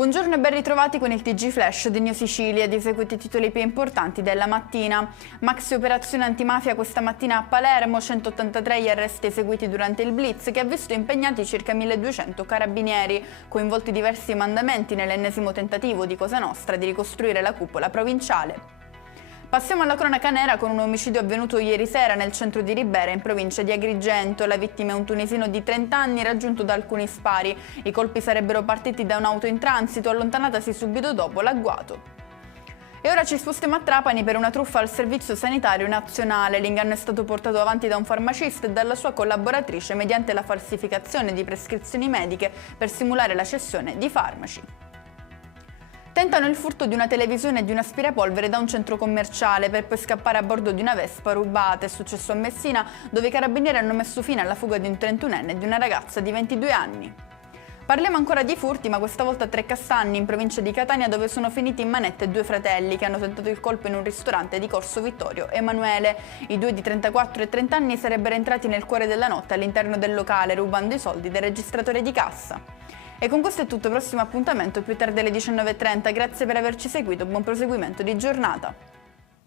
Buongiorno e ben ritrovati con il TG Flash di New Sicilia ed eseguiti i titoli più importanti della mattina. Maxi operazione antimafia questa mattina a Palermo, 183 gli arresti eseguiti durante il blitz che ha visto impegnati circa 1200 carabinieri, coinvolti diversi mandamenti nell'ennesimo tentativo di Cosa Nostra di ricostruire la cupola provinciale. Passiamo alla cronaca nera con un omicidio avvenuto ieri sera nel centro di Ribera, in provincia di Agrigento. La vittima è un tunisino di 30 anni raggiunto da alcuni spari. I colpi sarebbero partiti da un'auto in transito, allontanatasi subito dopo l'agguato. E ora ci spostiamo a Trapani per una truffa al Servizio Sanitario Nazionale. L'inganno è stato portato avanti da un farmacista e dalla sua collaboratrice mediante la falsificazione di prescrizioni mediche per simulare la cessione di farmaci. Tentano il furto di una televisione e di un aspirapolvere da un centro commerciale per poi scappare a bordo di una Vespa rubata. È successo a Messina, dove i carabinieri hanno messo fine alla fuga di un 31enne e di una ragazza di 22 anni. Parliamo ancora di furti, ma questa volta a Trecassanni, in provincia di Catania, dove sono finiti in manette due fratelli che hanno tentato il colpo in un ristorante di Corso Vittorio Emanuele. I due di 34 e 30 anni sarebbero entrati nel cuore della notte all'interno del locale, rubando i soldi del registratore di cassa. E con questo è tutto, prossimo appuntamento più tardi alle 19:30. Grazie per averci seguito, buon proseguimento di giornata.